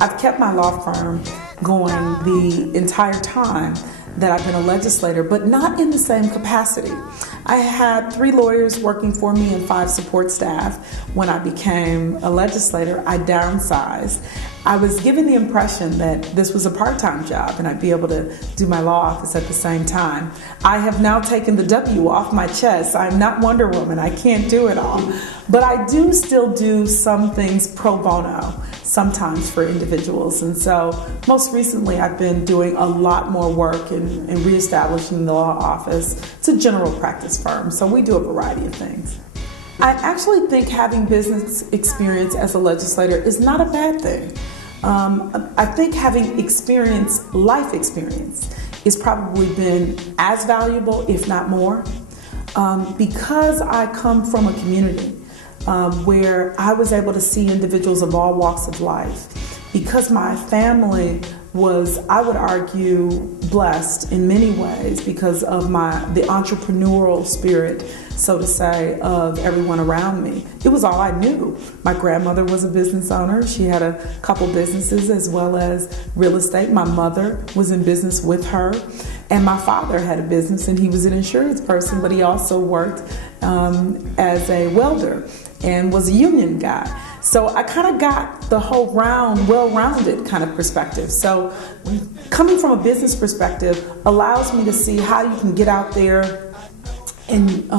I've kept my law firm going the entire time that I've been a legislator, but not in the same capacity. I had 3 lawyers working for me and 5 support staff. When I became a legislator, I downsized. I was given the impression that this was a part-time job and I'd be able to do my law office at the same time. I have now taken the W off my chest. I'm not Wonder Woman. I can't do it all. But I do still do some things pro bono, sometimes for individuals. And so most recently I've been doing a lot more work in reestablishing the law office. It's a general practice firm, so we do a variety of things. I actually think having business experience as a legislator is not a bad thing. I think having life experience, has probably been as valuable, if not more, because I come from a community where I was able to see individuals of all walks of life. Because my family was, I would argue, blessed in many ways because of the entrepreneurial spirit, so to say, of everyone around me. It was all I knew. My grandmother was a business owner. She had a couple businesses as well as real estate. My mother was in business with her. And my father had a business, and he was an insurance person, but he also worked as a welder and was a union guy. So I kind of got the whole well-rounded kind of perspective. So coming from a business perspective allows me to see how you can get out there and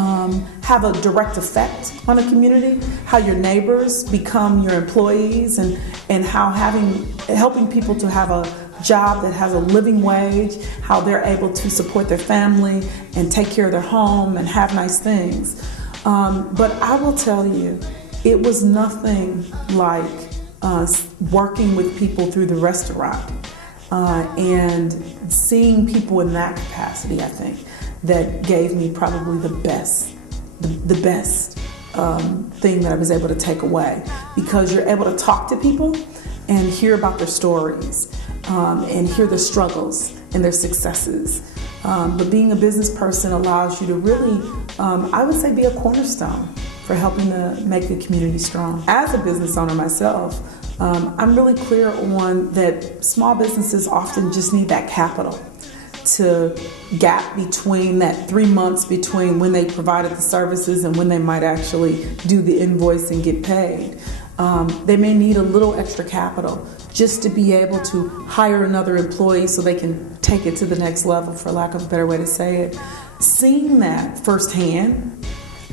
have a direct effect on a community, how your neighbors become your employees, and how helping people to have a job that has a living wage, how they're able to support their family and take care of their home and have nice things. But I will tell you, it was nothing like working with people through the restaurant and seeing people in that capacity, I think, that gave me probably the best thing that I was able to take away, because you're able to talk to people and hear about their stories and hear their struggles and their successes. But being a business person allows you to really, I would say, be a cornerstone for helping to make the community strong. As a business owner myself, I'm really clear on that small businesses often just need that capital to gap between that 3 months between when they provided the services and when they might actually do the invoice and get paid. They may need a little extra capital just to be able to hire another employee so they can take it to the next level, for lack of a better way to say it. Seeing that firsthand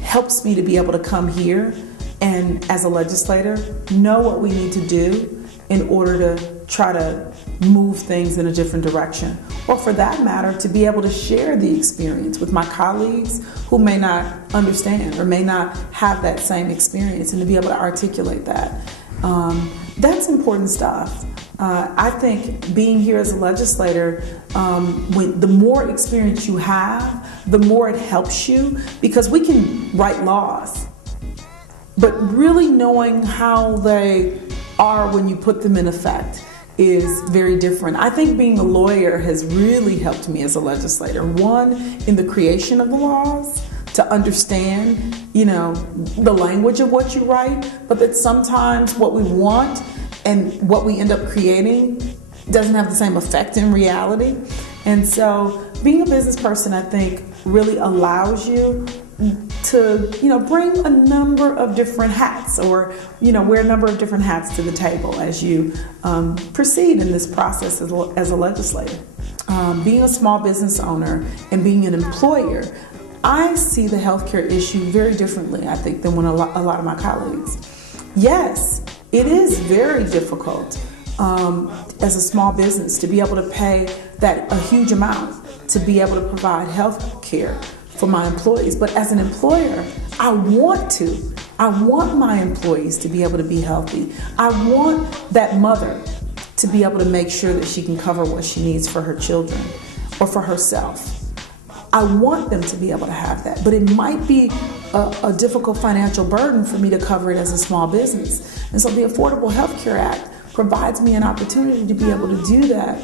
helps me to be able to come here and, as a legislator, know what we need to do in order to try to move things in a different direction. Or for that matter, to be able to share the experience with my colleagues who may not understand or may not have that same experience, and to be able to articulate that. That's important stuff. I think being here as a legislator, the more experience you have, the more it helps you, because we can write laws, but really knowing how they are when you put them in effect is very different. I think being a lawyer has really helped me as a legislator. One, in the creation of the laws, to understand, the language of what you write, but that sometimes what we want and what we end up creating doesn't have the same effect in reality. And so being a business person, I think, really allows you to, bring a number of different hats, or, wear a number of different hats to the table as you proceed in this process as a legislator. Being a small business owner and being an employer, I see the healthcare issue very differently, I think, than a lot of my colleagues. Yes, it is very difficult as a small business to be able to pay a huge amount to be able to provide health care for my employees. But as an employer, I want my employees to be able to be healthy. I want that mother to be able to make sure that she can cover what she needs for her children or for herself. I want them to be able to have that, but it might be a difficult financial burden for me to cover it as a small business. And so the Affordable Health Care Act provides me an opportunity to be able to do that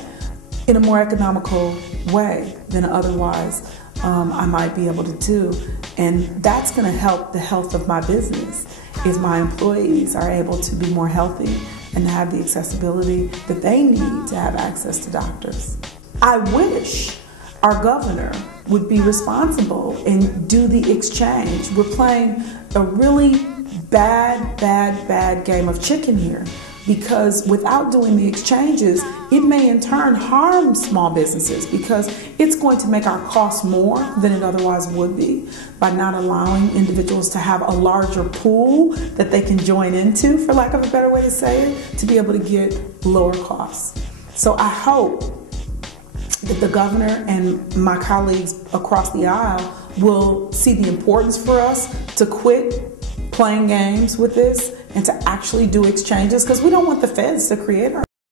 in a more economical way than otherwise I might be able to do. And that's going to help the health of my business if my employees are able to be more healthy and to have the accessibility that they need to have access to doctors. I wish our governor would be responsible and do the exchange. We're playing a really bad game of chicken here, because without doing the exchanges, it may in turn harm small businesses, because it's going to make our costs more than it otherwise would be by not allowing individuals to have a larger pool that they can join into, for lack of a better way to say it, to be able to get lower costs. So I hope that the governor and my colleagues across the aisle will see the importance for us to quit playing games with this and to actually do exchanges, because we don't want the feds to create our